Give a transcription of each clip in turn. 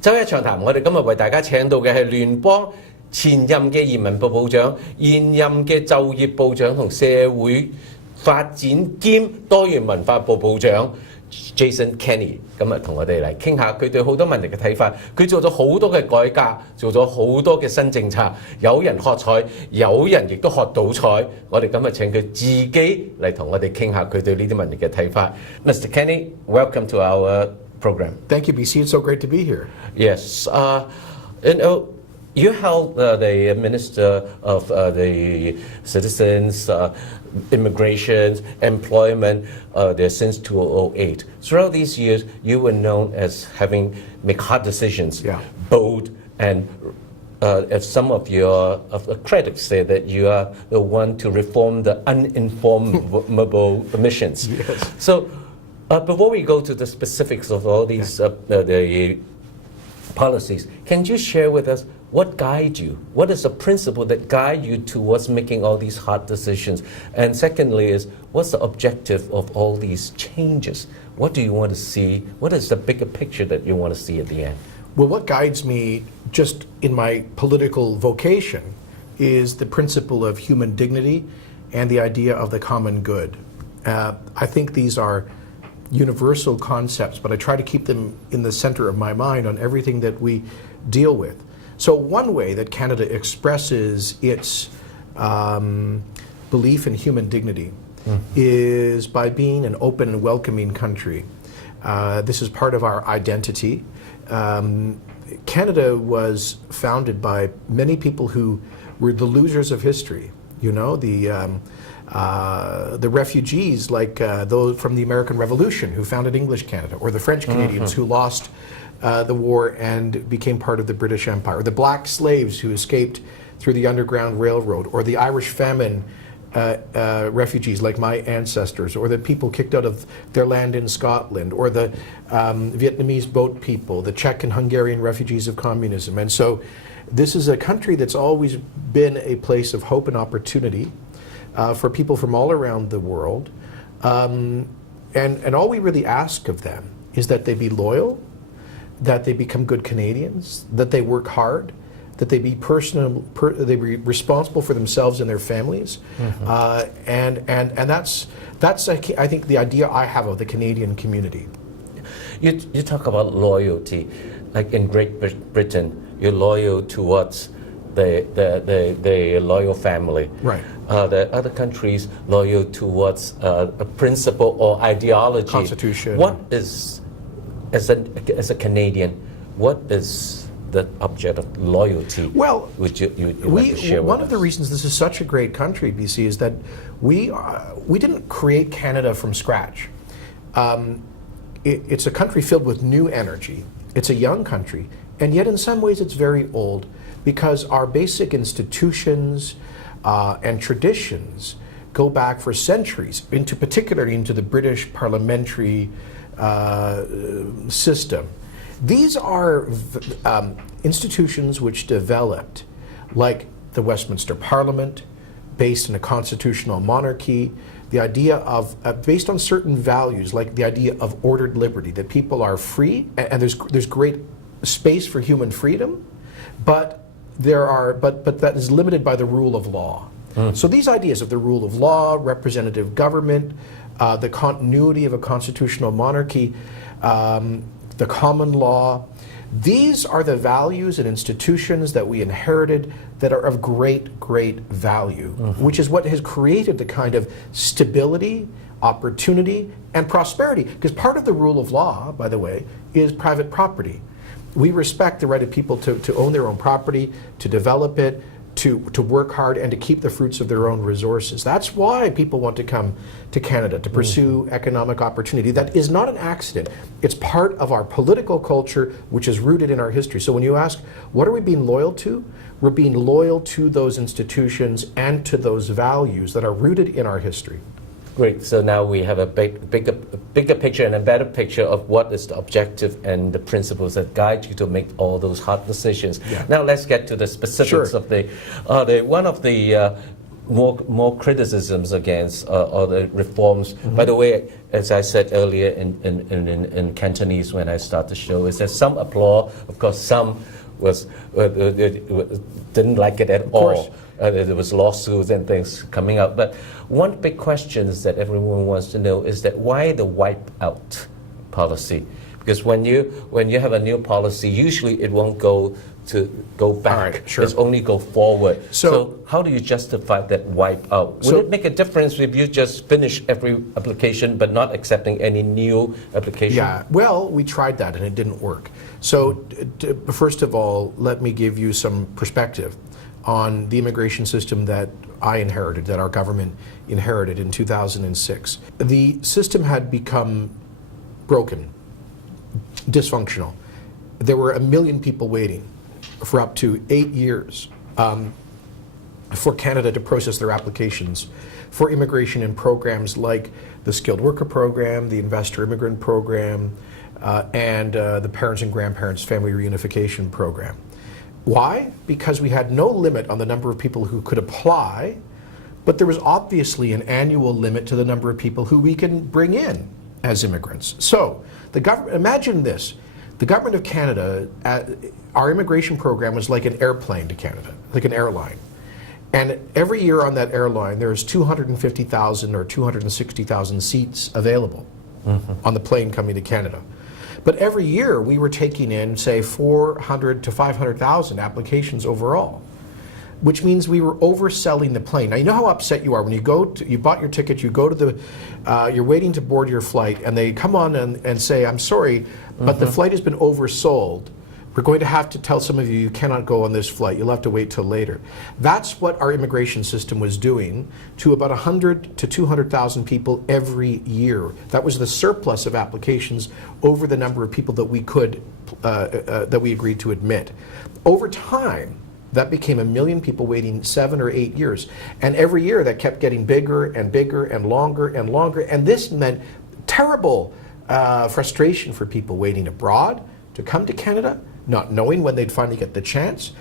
周一長談，我哋今日為大家請到嘅係聯邦前任嘅移民部部長、現任嘅就業部長同社會發展兼多元文化部部長 Jason Kenney， 今日同我哋嚟傾下佢對好多問題嘅睇法。佢做咗好多嘅改革，做咗好多嘅新政策，有人喝彩，有人亦都喝倒彩。我哋今日請佢自己嚟同我哋傾下佢對呢啲問題嘅睇法。Mr. Kenney, welcome to our program. Thank you, BC. It's so great to be here. Yes. You held the Minister of the Citizens, Immigration, Employment there since 2008. Throughout these years, you were known as having make hard decisions, bold, and as some of your critics say that you are the one to reform the uninformable emissions. Yes. So before we go to the specifics of all these the policies, can you share with us what guides you? What is the principle that guide you towards making all these hard decisions? And secondly is, what's the objective of all these changes? What do you want to see? What is the bigger picture that you want to see at the end? Well, what guides me just in my political vocation is the principle of human dignity and the idea of the common good. I think these are universal concepts, but I try to keep them in the center of my mind on everything that we deal with. So one way that Canada expresses its belief in human dignity is by being an open and welcoming country. This is part of our identity. Canada was founded by many people who were the losers of history. You know, the refugees, like those from the American Revolution who founded English Canada, or the French Canadians who lost the war and became part of the British Empire, or the black slaves who escaped through the Underground Railroad, or the Irish famine refugees like my ancestors, or the people kicked out of their land in Scotland, or the Vietnamese boat people, the Czech and Hungarian refugees of communism. And so this is a country that's always been a place of hope and opportunity for people from all around the world. And all we really ask of them is that they be loyal, that they become good Canadians, that they work hard, that they be they be responsible for themselves and their families, and that's I think the idea I have of the Canadian community. You talk about loyalty, like in Great Britain, you're loyal towards the loyal family. Right. The other countries loyal towards a principle or ideology. Constitution. What is, as a Canadian, what is the object of loyalty? Well, which you want to share one with of the reasons this is such a great country, BC, is that we didn't create Canada from scratch. It's a country filled with new energy. It's a young country, and yet in some ways it's very old, because our basic institutions and traditions go back for centuries, particularly into the British parliamentary system. These are institutions which developed, like the Westminster Parliament, based in a constitutional monarchy, the idea of, based on certain values, like the idea of ordered liberty, that people are free, and there's great space for human freedom, but that is limited by the rule of law. So these ideas of the rule of law, representative government, the continuity of a constitutional monarchy, the common law, these are the values and institutions that we inherited that are of great, great value, which is what has created the kind of stability, opportunity, and prosperity. Because part of the rule of law, by the way, is private property. We respect the right of people to own their own property, to develop it, to work hard, and to keep the fruits of their own resources. That's why people want to come to Canada, to pursue economic opportunity. That is not an accident. It's part of our political culture, which is rooted in our history. So when you ask, what are we being loyal to? We're being loyal to those institutions and to those values that are rooted in our history. Great. So now we have a bigger picture and a better picture of what is the objective and the principles that guide you to make all those hard decisions. Yeah. Now let's get to the specifics of the one of the more criticisms against all the reforms. By the way, as I said earlier in Cantonese when I start the show, is that some applaud, of course, some was didn't like it at all. There was lawsuits and things coming out. But one big question is that everyone wants to know is that why the wipe out policy? Because when you have a new policy, usually it won't go back. Right, sure. It's only go forward. So how do you justify that wipe out? Would it make a difference if you just finish every application but not accepting any new application? Yeah, well, we tried that and it didn't work. So first of all, let me give you some perspective on the immigration system that I inherited, that our government inherited in 2006. The system had become broken, dysfunctional. There were 1 million people waiting for up to 8 years for Canada to process their applications for immigration in programs like the Skilled Worker Program, the Investor Immigrant Program, and the Parents and Grandparents Family Reunification Program. Why? Because we had no limit on the number of people who could apply, but there was obviously an annual limit to the number of people who we can bring in as immigrants. So the government, imagine this, the government of Canada, our immigration program was like an airplane to Canada, like an airline. And every year on that airline, there's 250,000 or 260,000 seats available on the plane coming to Canada. But every year we were taking in, say, 400 to 500,000 applications overall, which means we were overselling the plane. Now, you know how upset you are when you bought your ticket, you go to you're waiting to board your flight, and they come on and say, I'm sorry, but the flight has been oversold. We're going to have to tell some of you you cannot go on this flight. You'll have to wait till later. That's what our immigration system was doing to about 100 to 200,000 people every year. That was the surplus of applications over the number of people that we could, that we agreed to admit. Over time, that became 1 million people waiting 7 or 8 years. And every year that kept getting bigger and bigger and longer and longer. And this meant terrible frustration for people waiting abroad to come to Canada, not knowing when they'd finally get the chance.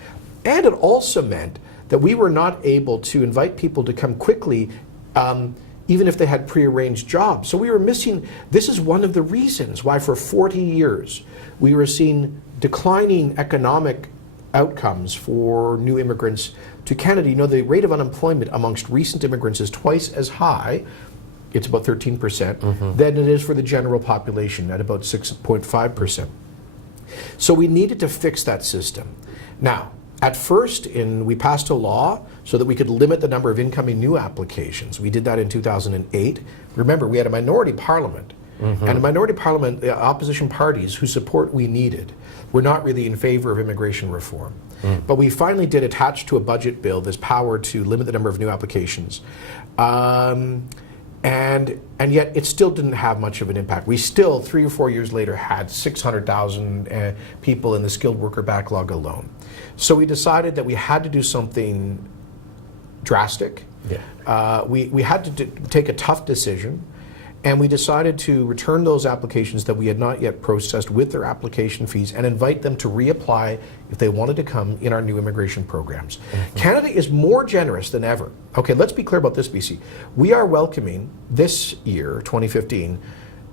And it also meant that we were not able to invite people to come quickly, even if they had prearranged jobs. So we were missing, this is one of the reasons why for 40 years we were seeing declining economic outcomes for new immigrants to Canada. You know, the rate of unemployment amongst recent immigrants is twice as high, it's about 13%, than it is for the general population at about 6.5%. So we needed to fix that system. Now, at first, we passed a law so that we could limit the number of incoming new applications. We did that in 2008. Remember, we had a minority parliament. And a minority parliament, the opposition parties whose support we needed were not really in favor of immigration reform. But we finally did attach to a budget bill this power to limit the number of new applications. And yet it still didn't have much of an impact. We still, 3 or 4 years later, had 600,000 people in the skilled worker backlog alone. So we decided that we had to do something drastic. We had to take a tough decision. And we decided to return those applications that we had not yet processed with their application fees and invite them to reapply if they wanted to come in our new immigration programs. Canada is more generous than ever. Okay, let's be clear about this, BC. We are welcoming this year, 2015,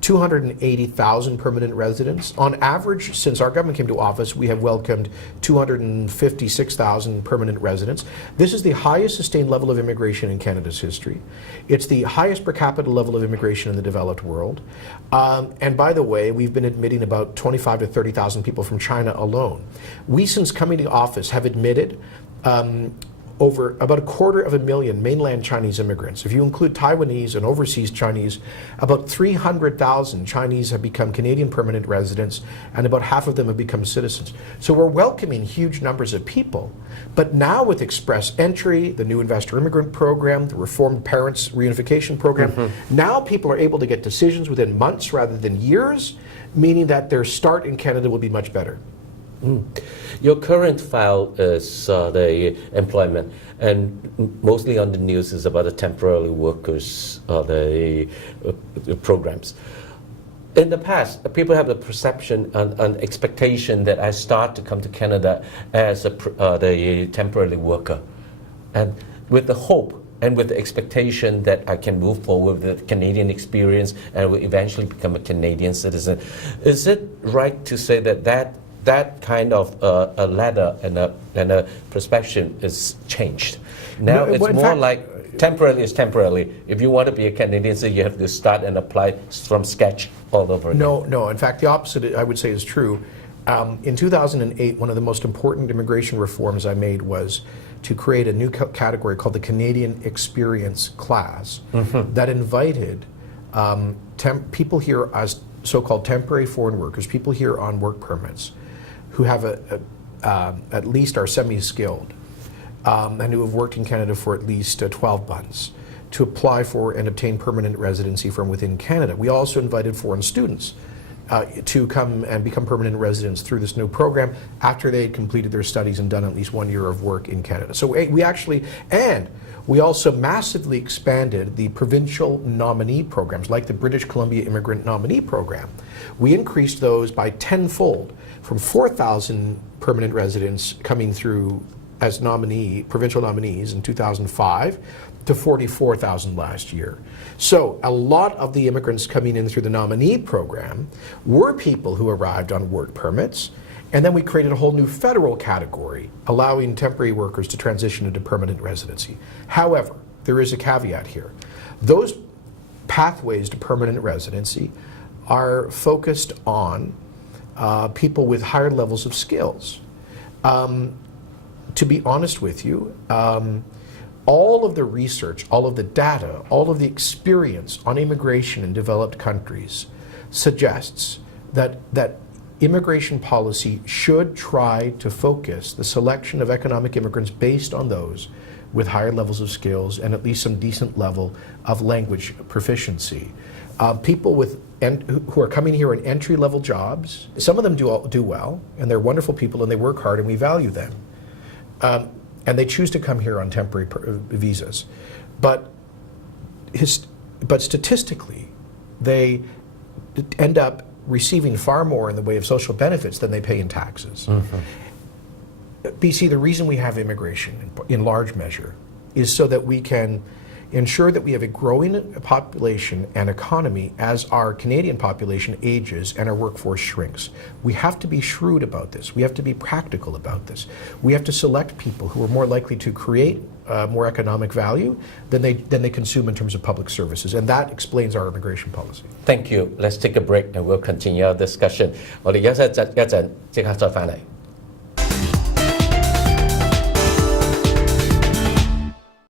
280,000 permanent residents. On average, since our government came to office, we have welcomed 256,000 permanent residents. This is the highest sustained level of immigration in Canada's history. It's the highest per capita level of immigration in the developed world. And by the way, we've been admitting about 25 to 30,000 people from China alone. We, since coming to office, have admitted over about 250,000 mainland Chinese immigrants. If you include Taiwanese and overseas Chinese, about 300,000 Chinese have become Canadian permanent residents, and about half of them have become citizens. So we're welcoming huge numbers of people. But now with express entry, the new Investor Immigrant Program, the reformed Parents Reunification Program, now people are able to get decisions within months rather than years, meaning that their start in Canada will be much better. Your current file is the employment, and mostly on the news is about the temporary workers, the programs. In the past, people have the perception and expectation that I start to come to Canada as the temporary worker, and with the hope and with the expectation that I can move forward with the Canadian experience and will eventually become a Canadian citizen. Is it right to say that kind of a ladder and a perspective is changed? Now No, it's well, in more fact, like temporarily is temporarily. If you want to be a Canadian citizen, you have to start and apply from scratch all over again. No. In fact, the opposite, I would say, is true. In 2008, one of the most important immigration reforms I made was to create a new category called the Canadian Experience Class that invited people here as so-called temporary foreign workers, people here on work permits, who have at least are semi-skilled and who have worked in Canada for at least 12 months, to apply for and obtain permanent residency from within Canada. We also invited foreign students to come and become permanent residents through this new program after they had completed their studies and done at least 1 year of work in Canada. So we also massively expanded the provincial nominee programs, like the British Columbia Immigrant Nominee Program. We increased those by tenfold, from 4,000 permanent residents coming through as provincial nominees in 2005 to 44,000 last year. So a lot of the immigrants coming in through the nominee program were people who arrived on work permits, and then we created a whole new federal category allowing temporary workers to transition into permanent residency. However, there is a caveat here. Those pathways to permanent residency are focused on people with higher levels of skills. To be honest with you, all of the research, all of the data, all of the experience on immigration in developed countries suggests that immigration policy should try to focus the selection of economic immigrants based on those with higher levels of skills and at least some decent level of language proficiency. People who are coming here in entry-level jobs, some of them do well, and they're wonderful people and they work hard and we value them. And they choose to come here on temporary visas. But statistically, they end up receiving far more in the way of social benefits than they pay in taxes. BC, the reason we have immigration in large measure is so that we can ensure that we have a growing population and economy as our Canadian population ages and our workforce shrinks. We have to be shrewd about this. We have to be practical about this. We have to select people who are more likely to create more economic value than they consume in terms of public services, and that explains our immigration policy. Thank you. Let's take a break and we'll continue our discussion. 我哋休息一陣，即刻再返嚟。